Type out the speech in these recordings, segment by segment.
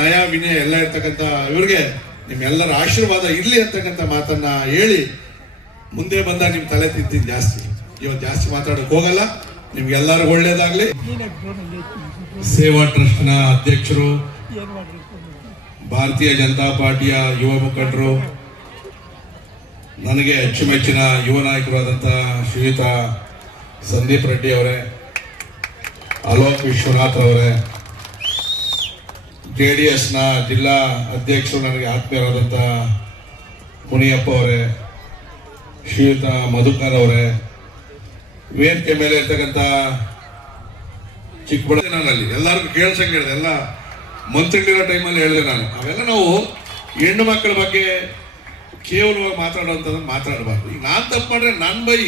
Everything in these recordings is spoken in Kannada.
ನಯ, ವಿನಯ ಎಲ್ಲ ಇರ್ತಕ್ಕಂಥ ಇವ್ರಿಗೆ ನಿಮ್ಮೆಲ್ಲರ ಆಶೀರ್ವಾದ ಇರಲಿ ಅಂತಕ್ಕಂಥ ಮಾತನ್ನ ಹೇಳಿ ಮುಂದೆ ಬಂದ ನಿಮ್ ತಲೆ ತಿಂತೀನಿ ಜಾಸ್ತಿ. ಇವತ್ತು ಜಾಸ್ತಿ ಮಾತಾಡಕ್ ಹೋಗಲ್ಲ. ನಿಮ್ಗೆಲ್ಲರಿಗೂ ಒಳ್ಳೇದಾಗ್ಲಿ. ಸೇವಾ ಟ್ರಸ್ಟ್ನ ಅಧ್ಯಕ್ಷರು, ಭಾರತೀಯ ಜನತಾ ಪಾರ್ಟಿಯ ಯುವ ಮುಖಂಡರು, ನನಗೆ ಅಚ್ಚುಮೆಚ್ಚಿನ ಯುವ ನಾಯಕರಾದಂಥ ಶ್ರೀಯುತ ಸಂದೀಪ್ ರೆಡ್ಡಿ ಅವರೇ, ಅಲೋಕ್ ವಿಶ್ವನಾಥ್ ಅವರೇ ಜೆ ಡಿ ಎಸ್ನ ಜಿಲ್ಲಾ ಅಧ್ಯಕ್ಷರು ನನಗೆ ಆತ್ಮೀಯರಾದಂಥ ಮುನಿಯಪ್ಪ ಅವರೇ, ಶ್ರೀಯುತ ಮಧುಕರ್ ಅವರೇ, ವೇದಿಕೆ ಮೇಲೆ ಇರ್ತಕ್ಕಂಥ ಚಿಕ್ಕಬಳ್ಳ ನಾನಲ್ಲಿ ಎಲ್ಲರಿಗೂ ಕೇಳ್ಸಂಗೆ ಹೇಳಿದೆ. ಎಲ್ಲ ಮಂತ್ರಿಗಳಿರೋ ಟೈಮಲ್ಲಿ ಹೇಳಿದೆ ನಾನು. ಅವೆಲ್ಲ ನಾವು ಹೆಣ್ಣು ಮಕ್ಕಳ ಬಗ್ಗೆ ಕೇವಲವಾಗಿ ಮಾತಾಡೋಂಥದ್ದು ಮಾತಾಡಬಾರ್ದು. ಈಗ ನಾನು ತಪ್ಪು ಮಾಡಿದ್ರೆ ನನ್ನ ಬೈ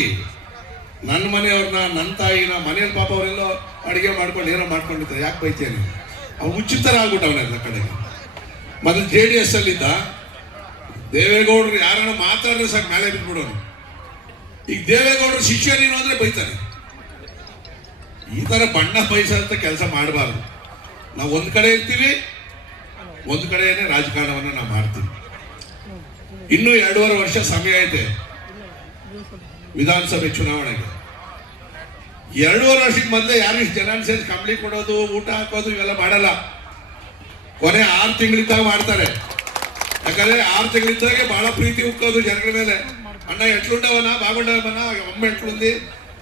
ನನ್ನ ಮನೆಯವ್ರನ್ನ ನನ್ನ ತಾಯಿನ, ಮನೆಯಲ್ಲಿ ಪಾಪ ಅವರೆಲ್ಲೋ ಅಡುಗೆ ಮಾಡ್ಕೊಂಡು ಏನೋ ಮಾಡ್ಕೊಂಡಿರ್ತಾರೆ. ಯಾಕೆ ಬೈತೇನೆ ಅವ್ನು ಉಚಿತರ ಆಗ್ಬಿಟ್ಟವನ ಎಲ್ಲ ಕಡೆಗೆ ಮೊದಲು ಜೆ ಡಿ ಎಸ್ ಅಲ್ಲಿದ್ದ. ದೇವೇಗೌಡರು ಯಾರನ್ನ ಮಾತಾಡಿದ್ರೆ ಸಾಕು ಮೇಲೆ ಬಿಟ್ಬಿಡೋನು. ಈಗ ದೇವೇಗೌಡರು ಶಿಷ್ಯ ನೀನು ಅಂದ್ರೆ ಬೈತಾನೆ ಈ ತರ ಬಣ್ಣ ಬಯಸಂತ ಕೆಲಸ ಮಾಡಬಾರ್ದು. ನಾವು ಒಂದ್ ಕಡೆ ಇರ್ತೀವಿ, ಒಂದ್ ಕಡೆಯೇ ರಾಜಕಾರಣವನ್ನ ನಾವು ಮಾಡ್ತೀವಿ. ಇನ್ನೂ ಎರಡೂವರೆ ವರ್ಷ ಸಮಯ ಇದೆ ವಿಧಾನಸಭೆ ಚುನಾವಣೆಗೆ. ಎರಡೂವರೆ ವರ್ಷಕ್ಕೆ ಮೊದಲೇ ಯಾರು ಇಷ್ಟು ಜನ ಸೇರಿ ಕಂಬಳಿ ಕೊಡೋದು ಊಟ ಹಾಕೋದು ಇವೆಲ್ಲ ಮಾಡಲ್ಲ ಕೊನೆ ಆರು ತಿಂಗಳಿದ್ದಾಗ ಮಾಡ್ತಾರೆ ಯಾಕಂದ್ರೆ ಆರು ತಿಂಗಳಿದ್ದಾಗೆ ಬಹಳ ಪ್ರೀತಿ ಉಕ್ಕೋದು ಜನಗಳ ಮೇಲೆ ಅಣ್ಣ ಎಟ್ಲುಂಡವನ ಬಾಗುಂಡವನ ಅಮ್ಮ ಎಟ್ಲುಂದಿ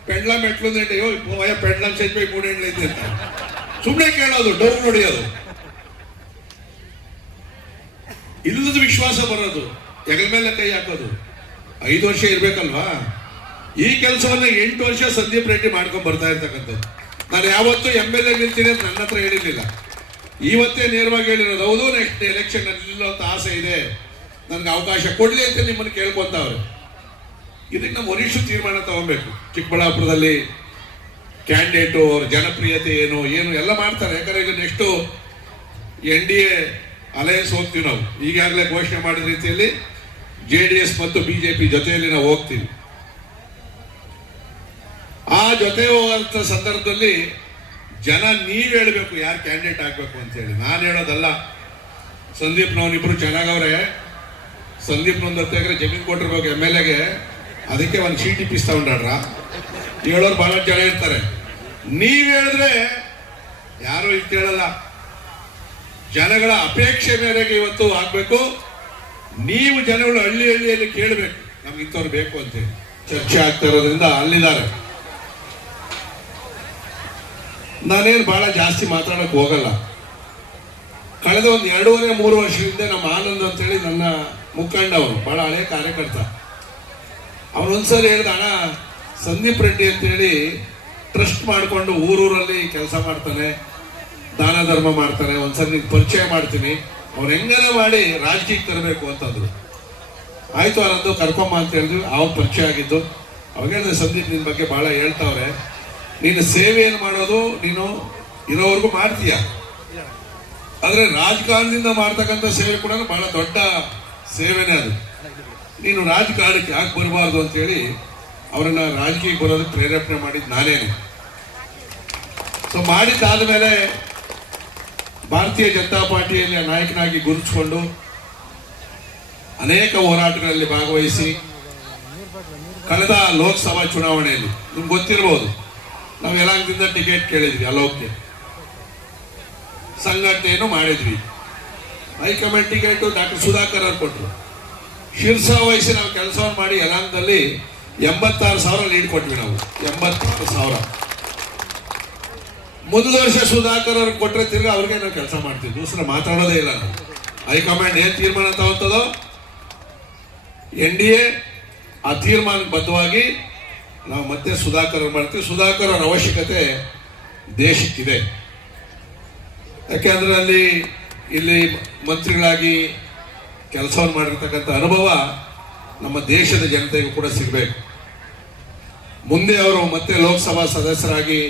ಪೆಂಡ್ಲಂ ಎಟ್ಲುಂದಿ ಅಯ್ಯೋ పోయ పెండ్లం చచ్చిపోయి మూడేళ్ళు అయింది ಅಂತ ಸುಮ್ಮನೆ ಕೇಳೋದು ಡೌ ಹೊಡೆಯೋದು ಇಲ್ಲದ ವಿಶ್ವಾಸ ಬರೋದು ಹೆಗಲ ಮೇಲೆ ಕೈ ಹಾಕೋದು ಐದು ವರ್ಷ ಇರ್ಬೇಕಲ್ವಾ ಈ ಕೆಲಸವನ್ನ ಎಂಟು ವರ್ಷ ಸಂದೀಪ್ ರೆಡ್ಡಿ ಮಾಡ್ಕೊಂಡ್ ಬರ್ತಾ ಇರ್ತಕ್ಕಂಥದ್ದು. ನಾನು ಯಾವತ್ತೂ ಎಂ ಎಲ್ ಎ ನಿಲ್ತೀನಿ ಅಂತ ನನ್ನ ಹತ್ರ ಹೇಳಿರ್ಲಿಲ್ಲ. ಇವತ್ತೇ ನೇರವಾಗಿ ಹೇಳಿರೋದು, ಹೌದು ನೆಕ್ಸ್ಟ್ ಎಲೆಕ್ಷನ್ ನಿಲ್ಲೋ ನಿಲ್ಲೋಂತ ಆಸೆ ಇದೆ. ನನಗೆ ಅವಕಾಶ ಕೊಡ್ಲಿ ಅಂತ ನಿಮ್ಮನ್ನು ಕೇಳ್ಕೊಂತವ್ರೆ. ಇದಕ್ಕೆ ನಮ್ಮ ವರಿಷ್ಠ ತೀರ್ಮಾನ ತಗೊಬೇಕು. ಚಿಕ್ಕಬಳ್ಳಾಪುರದಲ್ಲಿ ಕ್ಯಾಂಡಿಡೇಟು, ಅವ್ರ ಜನಪ್ರಿಯತೆ ಏನು ಏನು ಎಲ್ಲ ಮಾಡ್ತಾರೆ. ಯಾಕಂದ್ರೆ ಈಗ next N D A alliance ಹೋಗ್ತೀವಿ ನಾವು. ಈಗಾಗಲೇ ಘೋಷಣೆ ಮಾಡಿದ ರೀತಿಯಲ್ಲಿ ಜೆ ಡಿ ಎಸ್ ಮತ್ತು ಬಿಜೆಪಿ ಜೊತೆಯಲ್ಲಿ ನಾವು ಹೋಗ್ತೀವಿ. ಆ ಜೊತೆ ಹೋಗುವಂತ ಸಂದರ್ಭದಲ್ಲಿ ಜನ ನೀವು ಹೇಳಬೇಕು, ಯಾರು ಕ್ಯಾಂಡಿಡೇಟ್ ಆಗಬೇಕು ಅಂತ ಹೇಳಿ. ನಾನು ಹೇಳೋದಲ್ಲ ಸಂದೀಪ್ ನವನಿಬ್ರು ಚೆನ್ನಾಗವ್ರೆ. ಸಂದೀಪ್ ನೊಂದು ಹತ್ತಿರ ಜಮೀನ್ ಕೊಟ್ಟಿರ್ಬೇಕು ಎಂ ಎಲ್ ಎಗೆ. ಅದಕ್ಕೆ ಒಂದು ಸೀಟಿ ಪೀಸ್ ತಗೊಂಡ್ರ ಹೇಳೋರು ಬಹಳ ಜನ ಇರ್ತಾರೆ. ನೀವ್ ಹೇಳಿದ್ರೆ ಯಾರು ಇಷ್ಟು ಹೇಳಲ್ಲ. ಜನಗಳ ಅಪೇಕ್ಷೆ ಮೇರೆಗೆ ಇವತ್ತು ಆಗ್ಬೇಕು. ನೀವು ಜನಗಳು ಹಳ್ಳಿ ಹಳ್ಳಿಯಲ್ಲಿ ಕೇಳಬೇಕು, ನಮ್ಗೆ ಇಂಥವ್ರು ಬೇಕು ಅಂತ ಹೇಳಿ. ಚರ್ಚೆ ಆಗ್ತಾ ಇರೋದ್ರಿಂದ ಅಲ್ಲಿದ್ದಾರೆ. ನಾನೇನು ಬಹಳ ಜಾಸ್ತಿ ಮಾತಾಡೋಕೆ ಹೋಗಲ್ಲ. ಕಳೆದ ಒಂದು ಎರಡೂವರೆ, ಮೂರು ವರ್ಷದಿಂದ ನಮ್ಮ ಆನಂದ್ ಅಂತೇಳಿ ನನ್ನ ಮುಖಂಡ ಅವರು, ಬಹಳ ಹಳೆ ಕಾರ್ಯಕರ್ತ. ಅವನೊಂದ್ಸರಿ ಹೇಳಿದ, ಅಣ್ಣ, ಸಂದೀಪ್ ರೆಡ್ಡಿ ಅಂತೇಳಿ ಟ್ರಸ್ಟ್ ಮಾಡಿಕೊಂಡು ಊರೂರಲ್ಲಿ ಕೆಲಸ ಮಾಡ್ತಾನೆ, ದಾನ ಧರ್ಮ ಮಾಡ್ತಾನೆ, ಒಂದ್ಸರಿ ನಿಂಗೆ ಪರಿಚಯ ಮಾಡ್ತೀನಿ. ಅವ್ರು ಹೆಂಗನ ಮಾಡಿ ರಾಜಕೀಯಕ್ಕೆ ತರಬೇಕು? ಅಂತಂದ್ರು. ಆಯ್ತು ಅನ್ನೋದು ಕರ್ಕೊಂಬ ಅಂತ ಹೇಳಿದ್ವಿ, ಅವ್ರು ಪರಿಚಯ ಆಗಿದ್ದು. ಅವಾಗೇನು ಸಂದೀಪ್ ನಿನ್ ಬಗ್ಗೆ ಬಹಳ ಹೇಳ್ತಾವ್ರೆ. ನೀನು ಸೇವೆಯನ್ನು ಮಾಡೋದು ನೀನು ಇರೋವರೆಗೂ ಮಾಡ್ತೀಯ. ಆದ್ರೆ ರಾಜಕಾರಣದಿಂದ ಮಾಡ್ತಕ್ಕಂಥ ಸೇವೆ ಕೂಡ ಬಹಳ ದೊಡ್ಡ ಸೇವೆನೇ ಅದು. ನೀನು ರಾಜಕಾರಣಕ್ಕೆ ಯಾಕೆ ಬರಬಾರ್ದು ಅಂತೇಳಿ ಅವರನ್ನ ರಾಜಕೀಯಕ್ಕೆ ಬರೋದಕ್ಕೆ ಪ್ರೇರೇಪಣೆ ಮಾಡಿದ್ ನಾನೇನೆ. ಸೊ ಮಾಡಿದ್ದಾದ್ಮೇಲೆ ಭಾರತೀಯ ಜನತಾ ಪಾರ್ಟಿಯಲ್ಲಿ ನಾಯಕನಾಗಿ ಗುರುತಿಸಿಕೊಂಡು ಅನೇಕ ಹೋರಾಟಗಳಲ್ಲಿ ಭಾಗವಹಿಸಿ ಕಳೆದ ಲೋಕಸಭಾ ಚುನಾವಣೆಯಲ್ಲಿ, ನಿಮ್ಗೆ ಗೊತ್ತಿರ್ಬೋದು ನಾವು ಯಲಾಂಗದಿಂದ ಟಿಕೆಟ್ ಕೇಳಿದ್ವಿ ಅಲೋಕ್ಗೆ ಸಂಘಟನೆಯನ್ನು ಮಾಡಿದ್ವಿ. ಹೈಕಮಾಂಡ್ ಟಿಕೆಟ್ ಡಾಕ್ಟರ್ ಸುಧಾಕರ್ ಅವ್ರು ಕೊಟ್ಟರು ಶಿರ್ಸಾ ವಹಿಸಿ ನಾವು ಕೆಲಸವನ್ನು ಮಾಡಿ ಯಲಾಂಗದಲ್ಲಿ ಎಂಬತ್ತಾರು ಸಾವಿರ ಲೀಡ್ ಕೊಟ್ವಿ ನಾವು. ಎಂಬತ್ತಾರು ಸಾವಿರ. ಮುಂದಿನ ವರ್ಷ ಸುಧಾಕರ್ ಅವ್ರಿಗೆ ಕೊಟ್ಟರೆ ತಿರ್ಗಿ ಅವ್ರಿಗೆ ನಾವು ಕೆಲಸ ಮಾಡ್ತೀವಿ. ದೂಸರ ಮಾತಾಡೋದೇ ಇಲ್ಲ ನಾವು. ಹೈಕಮಾಂಡ್ ಏನ್ ತೀರ್ಮಾನ ತಗೊಂತದೋ? ಎನ್ ಡಿ ಎ ಆ ತೀರ್ಮಾನಕ್ಕೆ ಬದ್ಧವಾಗಿ ನಾವು ಮತ್ತೆ ಸುಧಾಕರ್ ಮಾಡ್ತೀವಿ. ಸುಧಾಕರ್ ಅವರ ಅವಶ್ಯಕತೆ ದೇಶಕ್ಕಿದೆ. ಯಾಕೆಂದ್ರೆ ಅಲ್ಲಿ, ಇಲ್ಲಿ ಮಂತ್ರಿಗಳಾಗಿ ಕೆಲಸವನ್ನು ಮಾಡಿರ್ತಕ್ಕಂಥ ಅನುಭವ ನಮ್ಮ ದೇಶದ ಜನತೆಗೂ ಕೂಡ ಸಿಗಬೇಕು. ಮುಂದೆ ಅವರು ಮತ್ತೆ ಲೋಕಸಭಾ ಸದಸ್ಯರಾಗಿ,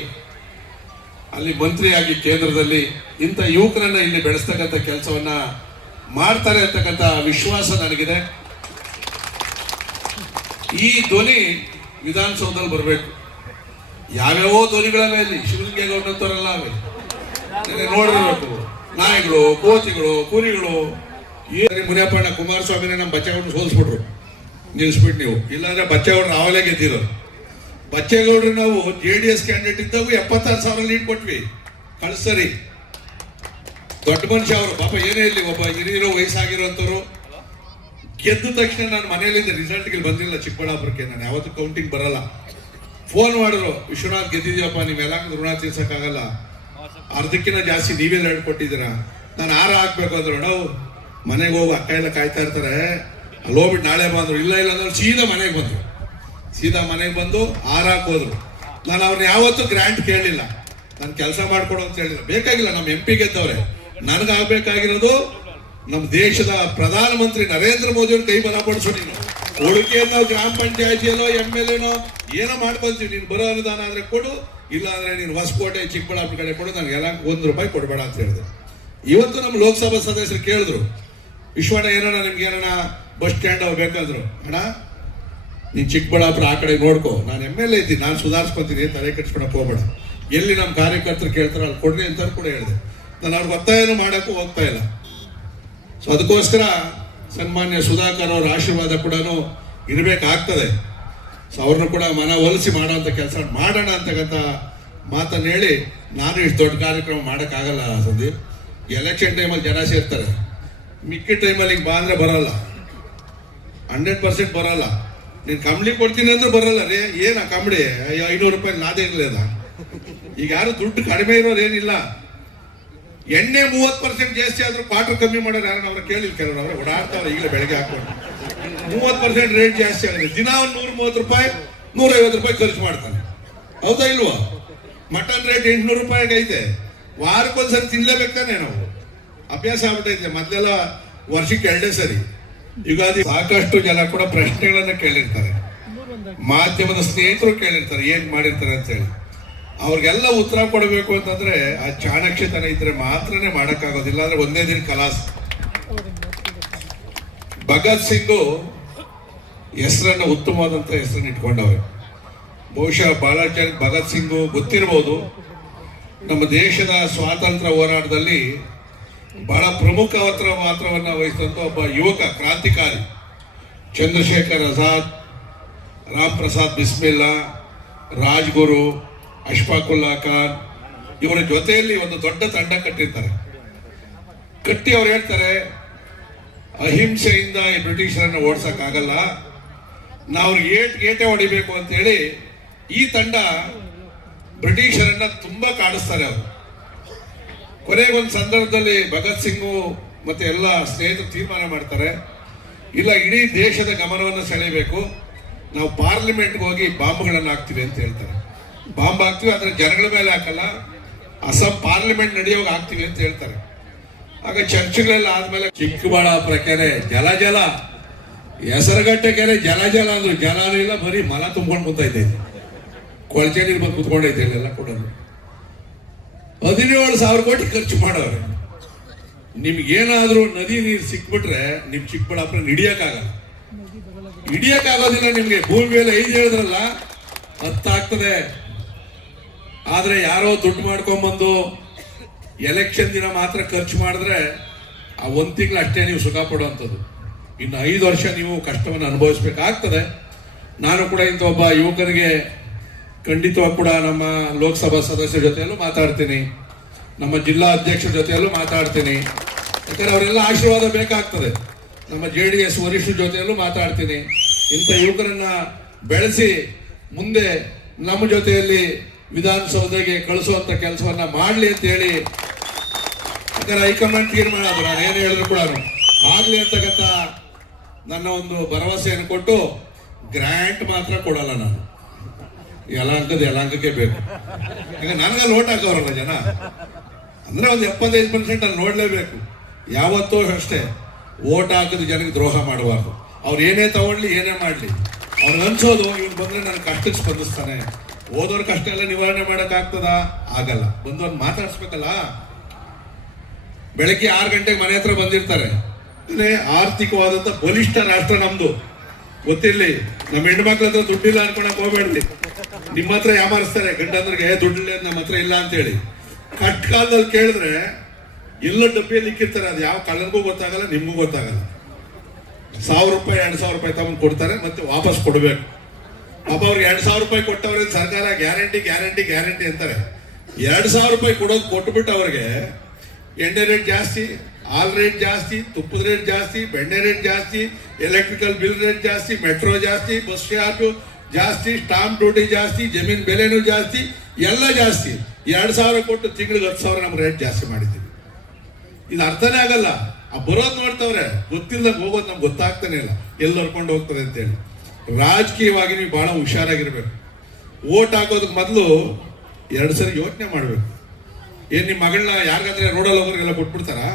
ಅಲ್ಲಿ ಮಂತ್ರಿಯಾಗಿ ಕೇಂದ್ರದಲ್ಲಿ ಇಂಥ ಯುವಕರನ್ನ ಇಲ್ಲಿ ಬೆಳೆಸ್ತಕ್ಕಂಥ ಕೆಲಸವನ್ನ ಮಾಡ್ತಾರೆ ಅಂತಕ್ಕಂಥ ವಿಶ್ವಾಸ ನನಗಿದೆ. ಈ ಧ್ವನಿ ವಿಧಾನಸೌಧದಲ್ಲಿ ಬರಬೇಕು. ಯಾವ್ಯಾವೋ ಧ್ವನಿಗಳವೆ ಇಲ್ಲಿ ಶಿವಲಿಂಗೇಗೌಡರಂತವರೆಲ್ಲ ಅವೆ. ನೋಡಿರ್ಬೇಕು. ನಾಯಿಗಳು, ಕೋತಿಗಳು, ಕುರಿಗಳು. ಏನ್ ಮುನಿಯಪ್ಪಣ್ಣ, ಕುಮಾರಸ್ವಾಮಿನ ನಮ್ಮ ಬಚ್ಚೇಗೌಡರು ಸೋಲಿಸ್ಬಿಟ್ರು. ನಿಲ್ಲಿಸ್ಬಿಟ್ಟು ನೀವು. ಇಲ್ಲಾಂದ್ರೆ ಬಚ್ಚೇಗೌಡರು ಆವಲೇ ಗೆದ್ದಿರೋರು ಬಚ್ಚೇಗೌಡರು ನಾವು ಜೆ ಡಿ ಎಸ್ ಕ್ಯಾಂಡಿಡೇಟ್ ಇದ್ದಾಗ ಎಪ್ಪತ್ತಾರು ಸಾವಿರ ಲೀಡ್ ಕೊಟ್ವಿ. ಕಳ್ಸರಿ ದೊಡ್ಡ ಮನುಷ್ಯ ಅವರು. ಪಾಪ ಏನೇ ಇಲ್ಲಿ ಒಬ್ಬ ಹಿರಿಯರು ವಯಸ್ಸಾಗಿರುವಂತವ್ರು ಗೆದ್ದ ತಕ್ಷಣ ನಾನು ಮನೆಯಲ್ಲಿದ್ದ ರಿಸಲ್ಟ್ಗೆ ಬಂದಿಲ್ಲ ಚಿಕ್ಕಬಳ್ಳಾಪುರಕ್ಕೆ. ನಾನು ಯಾವತ್ತೂ ಕೌಂಟಿಂಗ್ ಬರಲ್ಲ. ಫೋನ್ ಮಾಡಿದ್ರು, ವಿಶ್ವನಾಥ್ ಗೆದ್ದಿದ್ಯಪ್ಪ ನೀವೆಲ್ಲ ಋಣ ತೀರ್ಸಕ್ಕಾಗಲ್ಲ ಅರ್ಧಕ್ಕಿಂತ ಜಾಸ್ತಿ ನೀವೇ ಹೇಳ್ಕೊಟ್ಟಿದ್ದೀರ ನಾನು ಆರ ಹಾಕ್ಬೇಕು ಅಂದ್ರೆ ನಾವು ಮನೆಗೆ ಹೋಗಿ, ಅಕ್ಕ ಎಲ್ಲ ಕಾಯ್ತಾ ಇರ್ತಾರೆ. ಅಲ್ಲಿ ಹೋಗ್ಬಿಟ್ಟು ನಾಳೆ ಬಂದ್ರು ಇಲ್ಲ ಇಲ್ಲ ಅಂದ್ರೆ, ಸೀದಾ ಮನೆಗೆ ಬಂದ್ರು. ಸೀದಾ ಮನೆಗೆ ಬಂದು ಆರ ಹಾಕೋದ್ರು ನಾನು ಅವ್ರನ್ನ ಯಾವತ್ತೂ ಗ್ರ್ಯಾಂಟ್ ಕೇಳಲಿಲ್ಲ ನಾನು ಕೆಲಸ ಮಾಡ್ಕೊಡು ಅಂತ ಹೇಳಿಲ್ಲ. ಬೇಕಾಗಿಲ್ಲ ನಮ್ಮ ಎಂ ಪಿ ಗೆದ್ದವ್ರೆ. ನನಗಾಗಬೇಕಾಗಿರೋದು ನಮ್ಮ ದೇಶದ ಪ್ರಧಾನಮಂತ್ರಿ ನರೇಂದ್ರ ಮೋದಿ ಅವ್ರ ಕೈ ಬಲಪಡಿಸು ನೀನು. ನಾವು ಗ್ರಾಮ ಪಂಚಾಯತಿಯಲ್ಲೋ ಎಂ ಎಲ್ ಎನೋ ಏನೋ ಮಾಡ್ಕೊಂತೀವಿ ನೀನು ಬರೋ ಅನುದಾನ ಆದರೆ ಕೊಡು, ಇಲ್ಲ ಅಂದ್ರೆ ನೀನು ಹೊಸಕೋಟೆ, ಚಿಕ್ಕಬಳ್ಳಾಪುರ ಕಡೆ ಕೊಡು ನನಗೆ ಎಲ್ಲ ಒಂದು ರೂಪಾಯಿ ಕೊಡಬೇಡ ಅಂತ ಹೇಳಿದೆ ಇವತ್ತು ನಮ್ಮ ಲೋಕಸಭಾ ಸದಸ್ಯರು ಕೇಳಿದ್ರು, ವಿಶ್ವಣ್ಣ, ಏನಣ್ಣ, ನಿಮ್ಗೆ ಏನಣ್ಣ ಬಸ್ ಸ್ಟ್ಯಾಂಡ್ ಬೇಕಾದ್ರು? ಅಣ್ಣ, ನೀನ್ ಚಿಕ್ಕಬಳ್ಳಾಪುರ ಆ ಕಡೆ ನೋಡ್ಕೋ, ನಾನು ಎಂ ಎಲ್ ಎ ಇದ್ದೀನಿ, ನಾನು ಸುಧಾರಿಸ್ಕೊತೀನಿ ತಲೆ ಕೆಡ್ಸ್ಕೊಳಕ್ ಹೋಗ್ಬೇಡ. ಎಲ್ಲಿ ನಮ್ಮ ಕಾರ್ಯಕರ್ತರು ಕೇಳ್ತಾರೋ ಅಲ್ಲಿ ಕೊಡ್ರಿ ಅಂತ ಕೂಡ ಹೇಳಿದೆ. ನಾನು ಅವ್ರಿಗೆ ಒತ್ತಾಯನೂ ಮಾಡಕ್ಕೂ ಹೋಗ್ತಾ ಇಲ್ಲ. ಸೊ ಅದಕ್ಕೋಸ್ಕರ ಸನ್ಮಾನ್ಯ ಸುಧಾಕರ್ ಅವರ ಆಶೀರ್ವಾದ ಕೂಡ ಇರಬೇಕಾಗ್ತದೆ. ಸೊ ಅವ್ರನ್ನು ಕೂಡ ಮನ ಒಲಿಸಿ ಮಾಡೋಂಥ ಕೆಲಸ ಮಾಡೋಣ ಅಂತಕ್ಕಂಥ ಮಾತನ್ನು ಹೇಳಿ ನಾನು ಇಷ್ಟು ದೊಡ್ಡ ಕಾರ್ಯಕ್ರಮ ಮಾಡೋಕ್ಕಾಗಲ್ಲ ಸಂದೀಪ್. ಎಲೆಕ್ಷನ್ ಟೈಮಲ್ಲಿ ಜನ ಸೇರ್ತಾರೆ. ಮಿಕ್ಕ ಟೈಮಲ್ಲಿ ಹಿಂಗೆ ಬಾ ಅಂದರೆ ಬರೋಲ್ಲ. ಹಂಡ್ರೆಡ್ ಪರ್ಸೆಂಟ್ ಬರೋಲ್ಲ. ನೀನು ಕಂಬಳಿ ಕೊಡ್ತೀನಿ ಅಂದ್ರೆ ಬರಲ್ಲ. ರೀ, ಏನ ಕಂಬಳಿ? ಅಯ್ಯೋ, ಐನೂರು ರೂಪಾಯಿ ನಾದೇ ಇರಲಿಲ್ಲ ಈಗ ಯಾರು ದುಡ್ಡು ಕಡಿಮೆ ಇರೋರು ಏನಿಲ್ಲ. ಎಣ್ಣೆ ಮೂವತ್ತು ಪರ್ಸೆಂಟ್ ಜಾಸ್ತಿ ಆದ್ರೂ ಕ್ವಾರ್ಟರ್ ಕಮ್ಮಿ ಮಾಡೋರು ಯಾರನ್ನ ಅವ್ರ ಕೇಳಿಲ್ಲ ಕೆಲವರು, ಅವರ ಓಡಾಡ್ತಾವ್ರೆ, ಈಗಲೇ ಬೆಳಗ್ಗೆ ಹಾಕೊಂಡು ಮೂವತ್ತು ಪರ್ಸೆಂಟ್ ರೇಟ್ ಜಾಸ್ತಿ ಆಗಿದೆ ದಿನ ಒಂದು ನೂರ ಮೂವತ್ತು ರೂಪಾಯಿ, ನೂರೈವತ್ತು ರೂಪಾಯಿ ಖರ್ಚು ಮಾಡ್ತಾನೆ ಹೌದಾ ಇಲ್ವಾ? ಮಟನ್ ರೇಟ್ ಎಂಟ್ನೂರು ರೂಪಾಯಿಗೆ ಐತೆ. ವಾರಕ್ಕೊಂದ್ಸರಿ ತಿನ್ಲೇಬೇಕಾನೆ ನಾವು. ಅಭ್ಯಾಸ ಆಗ್ಬಿಟ್ಟೈತೆ, ಮೊದಲೆಲ್ಲ ವರ್ಷಕ್ಕೆ ಎರಡೇ ಸರಿ. ಯುಗಾದಿ ಸಾಕಷ್ಟು ಜನ ಕೂಡ ಪ್ರಶ್ನೆಗಳನ್ನ ಕೇಳಿರ್ತಾರೆ. ಮಾಧ್ಯಮದ ಸ್ನೇಹಿತರು ಕೇಳಿರ್ತಾರೆ, ಏನ್ ಮಾಡಿರ್ತಾರೆ ಅಂತ ಹೇಳಿ ಅವ್ರಿಗೆಲ್ಲ ಉತ್ತರ ಕೊಡಬೇಕು ಅಂತಂದ್ರೆ ಆ ಚಾಣಕ್ಷತನ ಇದ್ರೆ ಮಾತ್ರನೇ ಮಾಡಕ್ಕಾಗೋದಿಲ್ಲ. ಅಂದ್ರೆ ಒಂದೇ ದಿನ ಕಲಾಸ್. ಭಗತ್ ಸಿಂಗು ಹೆಸರನ್ನ ಉತ್ತಮವಾದಂತ ಹೆಸರನ್ನ ಇಟ್ಕೊಂಡವ್ರೆ. ಬಹುಶಃ ಜನ ಭಗತ್ ಸಿಂಗು ಗೊತ್ತಿರಬಹುದು ನಮ್ಮ ದೇಶದ ಸ್ವಾತಂತ್ರ್ಯ ಹೋರಾಟದಲ್ಲಿ ಬಹಳ ಪ್ರಮುಖ ಹತ್ರ ಪಾತ್ರವನ್ನು ವಹಿಸಿದಂತ ಒಬ್ಬ ಯುವಕ, ಕ್ರಾಂತಿಕಾರಿ ಚಂದ್ರಶೇಖರ್ ಆಜಾದ್ ರಾಮ್ ಪ್ರಸಾದ್ ಬಿಸ್ಮಿಲ್ಲಾ, ರಾಜ್ಗುರು ಅಶ್ಫಾಕುಲ್ಲಾ ಖಾನ್, ಇವರ ಜೊತೆಯಲ್ಲಿ ಒಂದು ದೊಡ್ಡ ತಂಡ ಕಟ್ಟಿರ್ತಾರೆ. ಕಟ್ಟಿ ಅವ್ರು ಹೇಳ್ತಾರೆ, ಅಹಿಂಸೆಯಿಂದ ಈ ಬ್ರಿಟಿಷರನ್ನ ಆಗಲ್ಲ ನಾವು ಏಟ್, ಏಟೆ ಹೊಡಿಬೇಕು ಅಂತ ಹೇಳಿ ಈ ತಂಡ ಬ್ರಿಟಿಷರನ್ನ ತುಂಬಾ ಕಾಡಿಸ್ತಾರೆ ಅವರು. ಕೊನೆಗೊಂದು ಸಂದರ್ಭದಲ್ಲಿ ಭಗತ್ ಸಿಂಗು ಮತ್ತೆ ಎಲ್ಲ ಸ್ನೇಹಿತರು ತೀರ್ಮಾನ ಮಾಡ್ತಾರೆ, ಇಲ್ಲ ಇಡೀ ದೇಶದ ಗಮನವನ್ನು ಸೆಳೆಯಬೇಕು, ನಾವು ಪಾರ್ಲಿಮೆಂಟ್ಗೆ ಹೋಗಿ ಬಾಂಬ್ಗಳನ್ನು ಹಾಕ್ತೀವಿ ಅಂತ ಹೇಳ್ತಾರೆ. ಬಾಂಬ್ ಹಾಕ್ತೀವಿ, ಆದರೆ ಜನಗಳ ಮೇಲೆ ಹಾಕಲ್ಲ. ಅಸ್ಸಾಂ ಪಾರ್ಲಿಮೆಂಟ್ ನಡೆಯುವಾಗ ಹಾಕ್ತೀವಿ ಅಂತ ಹೇಳ್ತಾರೆ. ಆಗ ಚರ್ಚ್ಗಳೆಲ್ಲ ಆದ್ಮೇಲೆ ಚಿಕ್ಕಬಳ್ಳಾಪುರ ಕೆರೆ ಜಲ ಜಲ ಹೆಸರುಗಟ್ಟೆ ಕೆರೆ ಜಲ ಜಲ ಅಂದ್ರು. ಜಲ ಇಲ್ಲ, ಬರೀ ಮಲ ತುಂಬ್ಕೊಂಡು ಕೂತೈತೆ ಕೊಳಚೆ ನೀರು ಬಂದು ಕುತ್ಕೊಂಡೈತೆ ಇಲ್ಲೆಲ್ಲ ಕೊಡೋದು. ಹದಿನೇಳು ಸಾವಿರ ಕೋಟಿ ಖರ್ಚು ಮಾಡೋರು. ನಿಮ್ಗೇನಾದ್ರೂ ನದಿ ನೀರು ಸಿಕ್ಬಿಟ್ರೆ ನಿಮ್ ಚಿಕ್ಕಬಳ್ಳಾಪುರ ಹಿಡಿಯಕ್ಕಾಗಲ್ಲ. ಹಿಡಿಯಕ್ಕಾಗೋದಿಲ್ಲ ನಿಮ್ಗೆ. ಭೂಮಿ ಮೇಲೆ ಐದು ಹೇಳಿದ್ರಲ್ಲ, ಹತ್ತಾಗ್ತದೆ. ಆದ್ರೆ ಯಾರೋ ದುಡ್ಡು ಮಾಡ್ಕೊಂಡ್ಬಂದು ಎಲೆಕ್ಷನ್ ದಿನ ಮಾತ್ರ ಖರ್ಚು ಮಾಡಿದ್ರೆ ಆ ಒಂದ್ ತಿಂಗಳು ಅಷ್ಟೇ ನೀವು ಸುಖ ಪಡುವಂಥದ್ದು. ಇನ್ನು ಐದು ವರ್ಷ ನೀವು ಕಷ್ಟವನ್ನು ಅನುಭವಿಸ್ಬೇಕಾಗ್ತದೆ. ನಾನು ಕೂಡ ಇಂಥ ಒಬ್ಬ ಯುವಕನಿಗೆ ಖಂಡಿತವಾಗ ಕೂಡ ನಮ್ಮ ಲೋಕಸಭಾ ಸದಸ್ಯರ ಜೊತೆಯಲ್ಲೂ ಮಾತಾಡ್ತೀನಿ. ನಮ್ಮ ಜಿಲ್ಲಾ ಅಧ್ಯಕ್ಷರ ಜೊತೆಯಲ್ಲೂ ಮಾತಾಡ್ತೀನಿ. ಯಾಕಂದ್ರೆ ಅವರೆಲ್ಲ ಆಶೀರ್ವಾದ ಬೇಕಾಗ್ತದೆ. ನಮ್ಮ ಜೆ ಡಿ ಎಸ್ ವರಿಷ್ಠರ ಜೊತೆಯಲ್ಲೂ ಮಾತಾಡ್ತೀನಿ. ಇಂಥ ಯುವಕರನ್ನ ಬೆಳೆಸಿ ಮುಂದೆ ನಮ್ಮ ಜೊತೆಯಲ್ಲಿ ವಿಧಾನಸೌಧೆಗೆ ಕಳಿಸುವಂತ ಕೆಲಸವನ್ನ ಮಾಡಲಿ ಅಂತ ಹೇಳಿ ಯಾಕಂದ್ರೆ ಹೈಕಮಾಂಡ್ ತೀರ್ಮಾನ ಅದು ನಾನು ಏನು ಹೇಳಿದ್ರು ಕೂಡ ಆಗ್ಲಿ ಅಂತಕ್ಕಂಥ ನನ್ನ ಒಂದು ಭರವಸೆಯನ್ನು ಕೊಟ್ಟು ಗ್ರ್ಯಾಂಟ್ ಮಾತ್ರ ಕೊಡಲ್ಲ ನಾನು. ಯಲಾಂಕದ ಯಲಾಂಕಕ್ಕೆ ಬೇಕು. ಈಗ ನನಗೆ ಲೋಟ್ ಹಾಕೋರಲ್ಲ ಜನ. ಅಂದ್ರೆ ಒಂದು ಎಪ್ಪತ್ತೈದು ಪರ್ಸೆಂಟ್ ಅಲ್ಲಿ ನೋಡ್ಲೇಬೇಕು. ಯಾವತ್ತೂ ಅಷ್ಟೇ ಓಟ್ ಹಾಕಿದ ಜನಕ್ಕೆ ದ್ರೋಹ ಮಾಡಬಾರ್ದು ಅವ್ರು ಏನೇ ತಗೊಳ್ಳಿ, ಏನೇ ಮಾಡಲಿ. ಅವ್ರಿಗೆ ಅನ್ಸೋದು, ಇವ್ನು ಬಂದ್ರೆ ನನ್ನ ಕಷ್ಟಕ್ಕೆ ಸ್ಪಂದಿಸ್ತಾನೆ. ಓದೋರ್ ಕಷ್ಟ ಎಲ್ಲ ನಿವಾರಣೆ ಮಾಡಕ್ ಆಗ್ತದ? ಆಗಲ್ಲ. ಬಂದು ಅವ್ನು ಮಾತಾಡ್ಸ್ಬೇಕಲ್ಲ? ಬೆಳಗ್ಗೆ ಆರು ಗಂಟೆಗೆ ಮನೆ ಹತ್ರ ಬಂದಿರ್ತಾರೆ. ಆರ್ಥಿಕವಾದಂತ ಬಲಿಷ್ಠ ರಾಷ್ಟ್ರ ನಮ್ದು. ಗೊತ್ತಿರ್ಲಿ ನಮ್ಮ ಹೆಣ್ಮಕ್ಳ ಹತ್ರ ದುಡ್ಡಿಲ್ಲ ಅನ್ಕೊಳಕ್ ಹೋಗ್ಬೇಡ್ಲಿ ನಿಮ್ಮ ಹತ್ರ ಯಾಮಾರಿಸ್ತಾರೆ ಗಂಡಂದ್ರಿಗೆ ದುಡ್ಡಿಲ್ಲ ನಮ್ಮ ಹತ್ರ ಇಲ್ಲ ಅಂತ ಹೇಳಿ ಕಟ್ ಕಾಲದಲ್ಲಿ ಕೇಳಿದ್ರೆ, ಎಲ್ಲ ಡಬ್ಬಿಯಲ್ಲಿ ಇಕ್ಕಿರ್ತಾರೆ. ಅದು ಯಾವ ಕಳ್ಳನಿಗೂ ಗೊತ್ತಾಗಲ್ಲ, ನಿಮ್ಗೂ ಗೊತ್ತಾಗಲ್ಲ. ಸಾವಿರ ರೂಪಾಯಿ, ಎರಡು ಸಾವಿರ ರೂಪಾಯಿ ತಗೊಂಡು ಕೊಡ್ತಾರೆ, ಮತ್ತೆ ವಾಪಸ್ ಕೊಡಬೇಕು. ಪಾಪ ಅವ್ರಿಗೆ ಎರಡು ಸಾವಿರ ರೂಪಾಯಿ ಕೊಟ್ಟವ್ರೆ, ಸರ್ಕಾರ ಗ್ಯಾರಂಟಿ ಗ್ಯಾರಂಟಿ ಗ್ಯಾರಂಟಿ ಅಂತಾರೆ. ಎರಡು ಸಾವಿರ ರೂಪಾಯಿ ಕೊಡೋದು ಕೊಟ್ಬಿಟ್ಟು ಅವ್ರಿಗೆ ಎಣ್ಣೆ ರೇಟ್ ಜಾಸ್ತಿ, ಹಾಲ್ ರೇಟ್ ಜಾಸ್ತಿ, ತುಪ್ಪದ ರೇಟ್ ಜಾಸ್ತಿ, ಬೆಣ್ಣೆ ರೇಟ್ ಜಾಸ್ತಿ, ಎಲೆಕ್ಟ್ರಿಕಲ್ ಬಿಲ್ ರೇಟ್ ಜಾಸ್ತಿ, ಮೆಟ್ರೋ ಜಾಸ್ತಿ, ಬಸ್ ಚಾರ್ಜು ಜಾಸ್ತಿ, ಸ್ಟಾಂಪ್ ಡ್ಯೂಟಿ ಜಾಸ್ತಿ, ಜಮೀನ್ ಬೆಲೆನೂ ಜಾಸ್ತಿ, ಎಲ್ಲ ಜಾಸ್ತಿ. ಎರಡು ಸಾವಿರ ಕೊಟ್ಟು ತಿಂಗಳಿಗೆ ಹತ್ತು ಸಾವಿರ ನಮ್ಗೆ ರೇಟ್ ಜಾಸ್ತಿ ಮಾಡಿದ್ದೀವಿ. ಇದು ಅರ್ಥನೇ ಆಗಲ್ಲ. ಆ ಬರೋದು ನೋಡ್ತವ್ರೆ. ಗೊತ್ತಿಲ್ಲ, ಹೋಗೋದು ನಮ್ಗೆ ಗೊತ್ತಾಗ್ತಾನೆ ಇಲ್ಲ. ಎಲ್ಲಿ ಹೊರ್ಕೊಂಡು ಹೋಗ್ತದೆ ಅಂತೇಳಿ. ರಾಜಕೀಯವಾಗಿ ನೀವು ಬಹಳ ಹುಷಾರಾಗಿರ್ಬೇಕು. ಓಟ್ ಹಾಕೋದಕ್ಕೆ ಮೊದಲು ಎರಡು ಸರಿ ಯೋಚನೆ ಮಾಡಬೇಕು. ಏನು ನಿಮ್ಮ ಮಗಳನ್ನ ಯಾರಿಗಾದ್ರೆ ರೋಡಲ್ಲಿ ಹೋಗೋರಿಗೆಲ್ಲ ಕೊಟ್ಬಿಡ್ತಾರಾ?